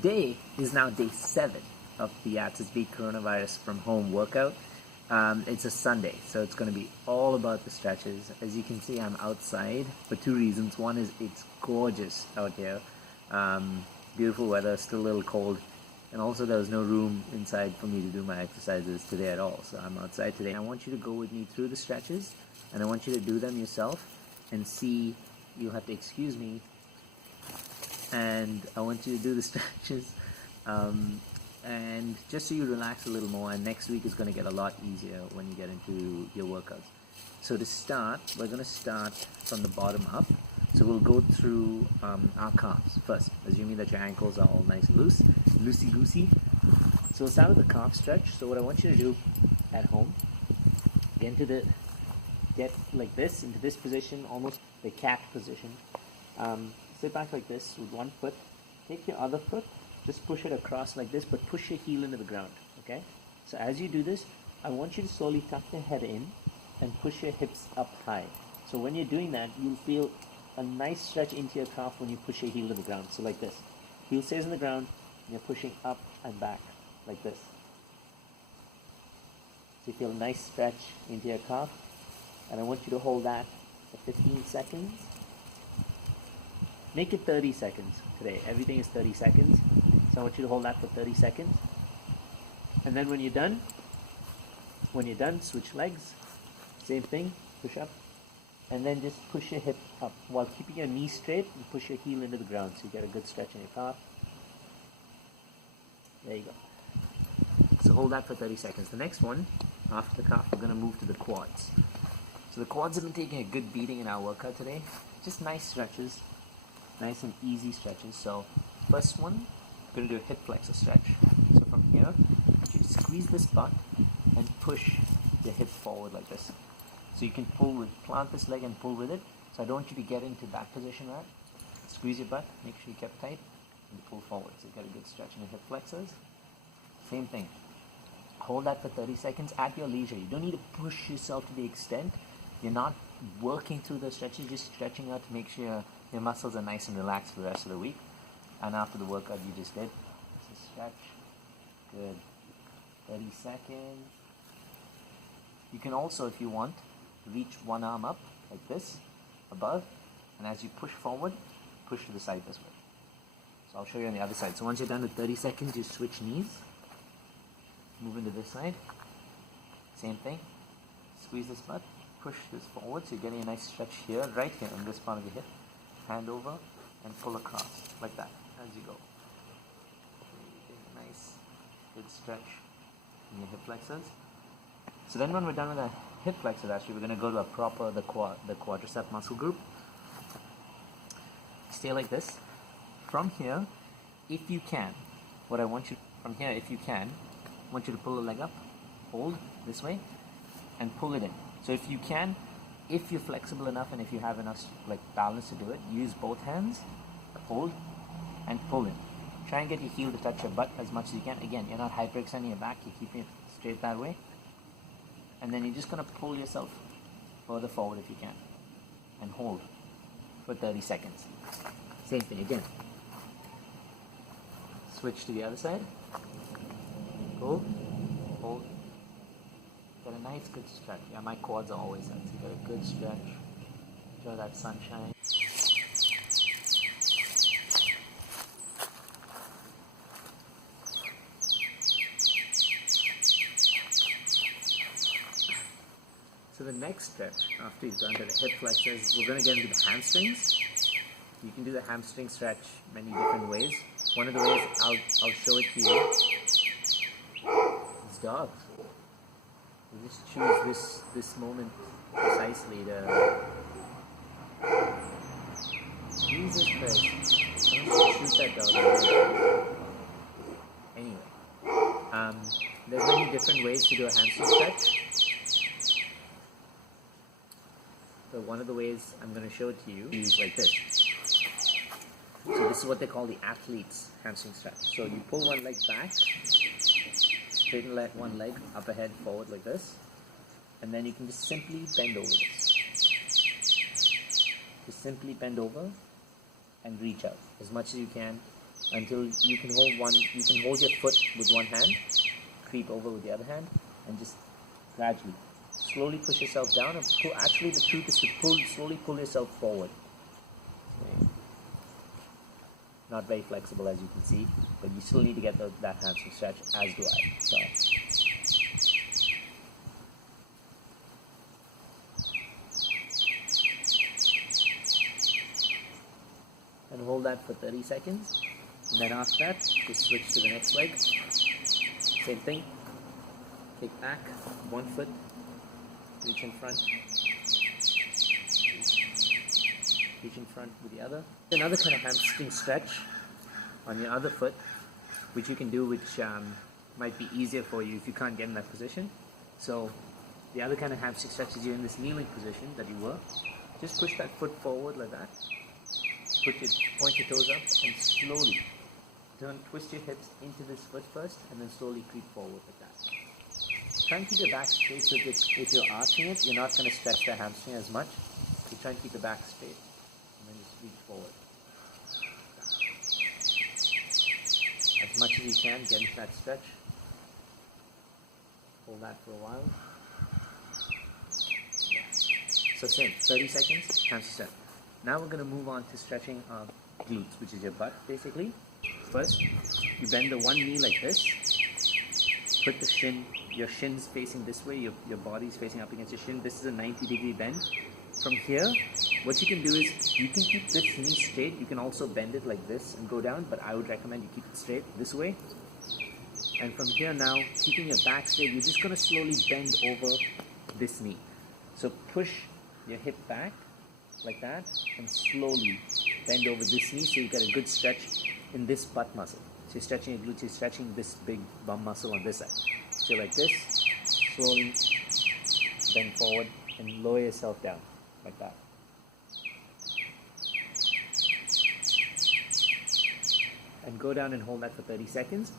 Today is now day 7 of the Artist Beat Coronavirus from Home workout. It's a Sunday, so it's going to be all about the stretches. As you can see, I'm outside for 2 reasons. One is it's gorgeous out here. Beautiful weather, still a little cold. And also there was no room inside for me to do my exercises today at all. So I'm outside today. I want you to go with me through the stretches, and I want you to do them yourself and see. You'll have to excuse me. And I want you to do the stretches. And just so you relax a little more, and next week is going to get a lot easier when you get into your workouts. So to start, we're going to start from the bottom up. So we'll go through our calves first, assuming that your ankles are all nice and loose, loosey-goosey. So we'll start with the calf stretch. So what I want you to do at home, get like this, into this position, almost the cat position. Sit back like this with one foot. Take your other foot, just push it across like this, but push your heel into the ground, okay? So as you do this, I want you to slowly tuck your head in and push your hips up high. So when you're doing that, you'll feel a nice stretch into your calf when you push your heel to the ground. So like this. Heel stays on the ground, and you're pushing up and back like this. So you feel a nice stretch into your calf, and I want you to hold that for 15 seconds. Make it 30 seconds today. Everything is 30 seconds. So I want you to hold that for 30 seconds. And then when you're done, switch legs. Same thing, push up. And then just push your hip up while keeping your knee straight and push your heel into the ground so you get a good stretch in your calf. There you go. So hold that for 30 seconds. The next one, after the calf, we're going to move to the quads. So the quads have been taking a good beating in our workout today. Just nice stretches. Nice and easy stretches. So first one, we're going to do a hip flexor stretch. So from here, you squeeze this butt and push your hip forward like this. So you can plant this leg and pull with it. So I don't want you to get into that position, right? Squeeze your butt, make sure you keep tight, and pull forward. So you get a good stretch in your hip flexors. Same thing. Hold that for 30 seconds at your leisure. You don't need to push yourself to the extent. You're not working through the stretches, just stretching out to make sure your muscles are nice and relaxed for the rest of the week. And after the workout you just did, just stretch. Good. 30 seconds. You can also, if you want, reach one arm up like this, above, and as you push forward, push to the side this way. So I'll show you on the other side. So once you're done with 30 seconds, you switch knees, move into this side, same thing, squeeze this butt, push this forward, so you're getting a nice stretch here, right here on this part of the hip, hand over, and pull across, like that, as you go. A nice, good stretch in your hip flexors. So then when we're done with our hip flexors, actually, we're going to go to the quadricep muscle group. Stay like this. From here, if you can, I want you to pull the leg up, hold this way, and pull it in. So if you can, if you're flexible enough and if you have enough balance to do it, use both hands, hold, and pull in. Try and get your heel to touch your butt as much as you can. Again, you're not hyperextending your back, you're keeping it straight that way. And then you're just going to pull yourself further forward if you can. And hold for 30 seconds. Same thing again. Switch to the other side. Hold. Hold. Get a nice good stretch. Yeah, my quads are always out. So you get a good stretch. Enjoy that sunshine. So the next stretch, after you've done the hip flexors, we're going to get into the hamstrings. You can do the hamstring stretch many different ways. One of the ways, I'll show it to you, is dogs. You just choose this moment precisely to... Jesus Christ, don't shoot that dog. Anyway, there's many different ways to do a hamstring stretch. So one of the ways I'm going to show it to you is like this. So this is what they call the athlete's hamstring stretch. So you pull one leg back, straighten one leg up ahead, forward like this, and then you can just simply bend over this. Just simply bend over and reach out as much as you can until you can hold your foot with one hand, creep over with the other hand, and just gradually, slowly push yourself down and pull. Actually, the truth is to slowly pull yourself forward. Okay. Not very flexible, as you can see, but you still need to get that hamstring stretch, as do I. So. And hold that for 30 seconds. And then after that, just switch to the next leg. Same thing. Kick back, one foot, reach in front. Reach in front with the other. Another kind of hamstring stretch on your other foot, which you can do, which might be easier for you if you can't get in that position. So the other kind of hamstring stretch is you're in this kneeling position that you were. Just push that foot forward like that. Point your toes up and slowly twist your hips into this foot first, and then slowly creep forward like that. Try and keep your back straight, so if you're arching it, you're not going to stretch the hamstring as much. So try and keep the back straight. Reach forward. As much as you can, get into that stretch. Hold that for a while. So same, 30 seconds, hamstring stretch. Now we're going to move on to stretching our glutes, which is your butt basically. First, you bend the one knee like this. Put your shins facing this way, your body's facing up against your shin. This is a 90-degree bend. From here, what you can do is, you can keep this knee straight. You can also bend it like this and go down, but I would recommend you keep it straight this way. And from here now, keeping your back straight, you're just going to slowly bend over this knee. So push your hip back like that and slowly bend over this knee so you get a good stretch in this butt muscle. So you're stretching your glutes, you're stretching this big bum muscle on this side. So like this, slowly bend forward and lower yourself down. Like that. And go down and hold that for 30 seconds.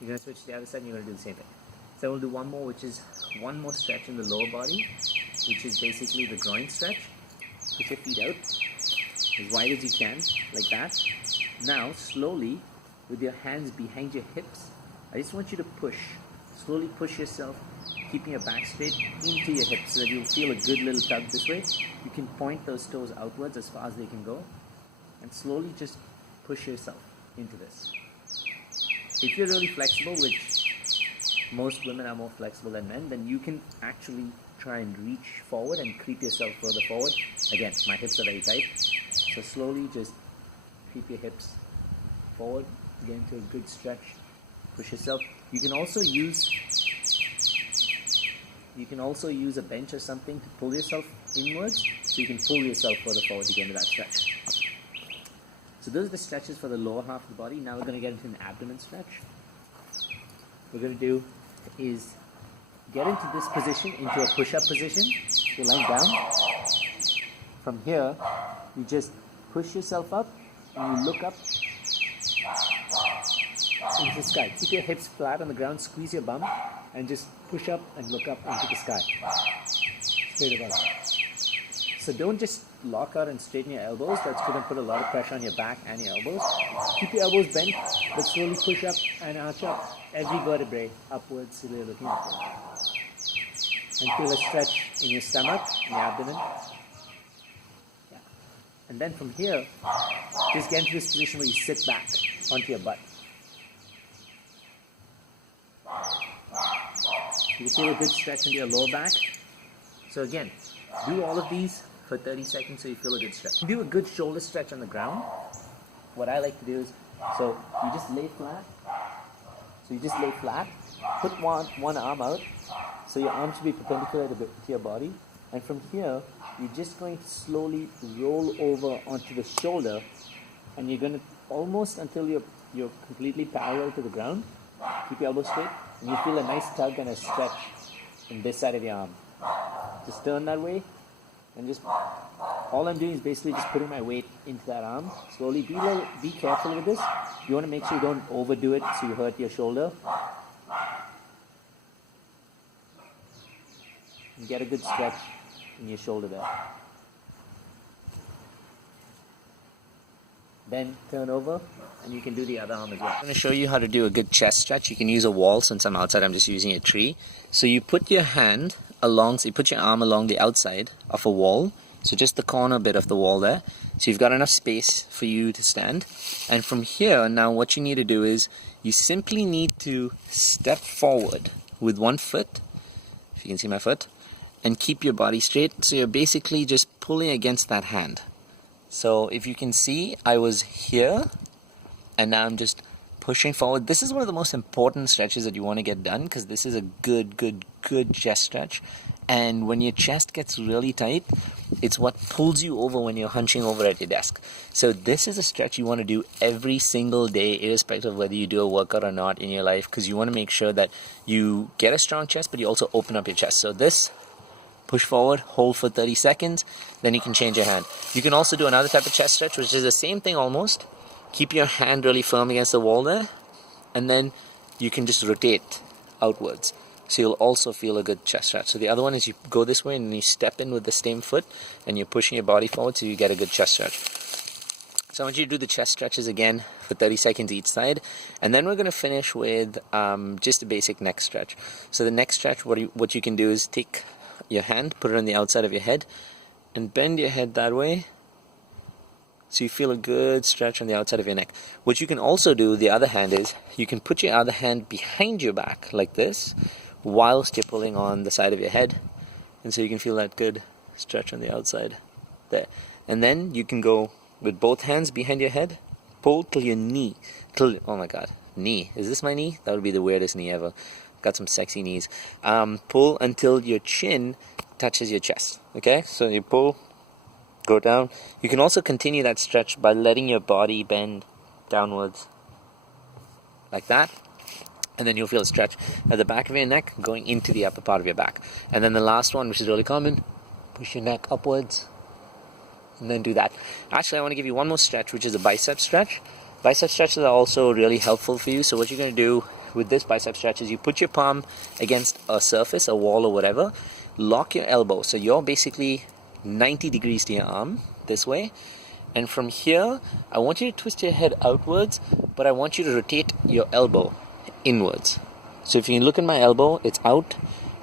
You're going to switch to the other side and you're going to do the same thing. So we'll do one more, which is one more stretch in the lower body, which is basically the groin stretch. Put your feet out as wide as you can, like that. Now, slowly, with your hands behind your hips, I just want you to push. Slowly push yourself, keeping your back straight into your hips so that you'll feel a good little tug this way. You can point those toes outwards as far as they can go and slowly just push yourself into this. If you're really flexible, which most women are more flexible than men, then you can actually try and reach forward and creep yourself further forward. Again, my hips are very tight, so slowly just creep your hips forward, get into a good stretch, push yourself. You can also use a bench or something to pull yourself inwards, so you can pull yourself further forward to get into that stretch. So those are the stretches for the lower half of the body. Now we're going to get into an abdomen stretch. What we're going to do is get into this position, into a push-up position. You're lying down. From here, you just push yourself up and you look up into the sky. Keep your hips flat on the ground, squeeze your bum, and just push up and look up into the sky. Straight above. So don't just lock out and straighten your elbows. That's going to put a lot of pressure on your back and your elbows. Keep your elbows bent, but slowly push up and arch up every vertebrae upwards so you're looking upward. And feel a stretch in your stomach, in your abdomen. Yeah. And then from here, just get into this position where you sit back onto your butt. You can feel a good stretch into your lower back. So again, do all of these for 30 seconds so you feel a good stretch. Do a good shoulder stretch on the ground. What I like to do is, so you just lay flat. Put one arm out. So your arm should be perpendicular to your body. And from here, you're just going to slowly roll over onto the shoulder. And you're going to almost until you're completely parallel to the ground. Keep your elbows straight. And you feel a nice tug and a stretch in this side of your arm. Just turn that way. And just, all I'm doing is basically just putting my weight into that arm. Slowly, be careful with this. You want to make sure you don't overdo it so you hurt your shoulder. And get a good stretch in your shoulder there. then turn over, and you can do the other arm as well. I'm going to show you how to do a good chest stretch. You can use a wall. Since I'm outside, I'm just using a tree. So you put your hand along, so you put your arm along the outside of a wall, so just the corner bit of the wall there. So you've got enough space for you to stand. And from here, now what you need to do is, you simply need to step forward with one foot, if you can see my foot, and keep your body straight. So you're basically just pulling against that hand. So if you can see, I was here, and now I'm just pushing forward. This is one of the most important stretches that you want to get done, because this is a good chest stretch. And when your chest gets really tight, it's what pulls you over when you're hunching over at your desk. So this is a stretch you want to do every single day, irrespective of whether you do a workout or not in your life, because you want to make sure that you get a strong chest, but you also open up your chest. So this, push forward, hold for 30 seconds, then you can change your hand. You can also do another type of chest stretch, which is the same thing almost. Keep your hand really firm against the wall there, and then you can just rotate outwards. So you'll also feel a good chest stretch. So the other one is you go this way and you step in with the same foot and you're pushing your body forward so you get a good chest stretch. So I want you to do the chest stretches again for 30 seconds each side. And then we're going to finish with just a basic neck stretch. So the neck stretch, what you can do is take your hand, put it on the outside of your head, and bend your head that way. So you feel a good stretch on the outside of your neck. What you can also do, the other hand, is you can put your other hand behind your back like this, whilst you're pulling on the side of your head, and so you can feel that good stretch on the outside there. And then you can go with both hands behind your head, pull till your knee, oh my god, knee, is this my knee? That would be the weirdest knee ever. Got some sexy knees. Pull until your chin touches your chest. Okay, so you pull, go down. You can also continue that stretch by letting your body bend downwards like that. And then you'll feel a stretch at the back of your neck going into the upper part of your back. And then the last one, which is really common, push your neck upwards and then do that. Actually, I want to give you one more stretch, which is a bicep stretch. Bicep stretches are also really helpful for you. So what you're going to do with this bicep stretch is you put your palm against a surface, a wall or whatever, lock your elbow. So you're basically 90 degrees to your arm this way. And from here, I want you to twist your head outwards, but I want you to rotate your elbow inwards. So if you look at my elbow, it's out.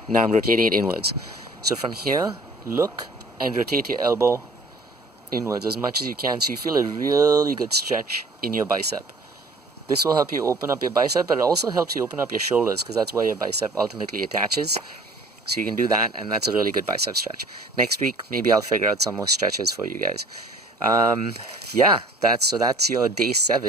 Now I'm rotating it inwards. So from here, look and rotate your elbow inwards as much as you can, so you feel a really good stretch in your bicep. This will help you open up your bicep, but it also helps you open up your shoulders, because that's where your bicep ultimately attaches. So you can do that, and that's a really good bicep stretch. Next week, maybe I'll figure out some more stretches for you guys. Yeah, that's your day 7.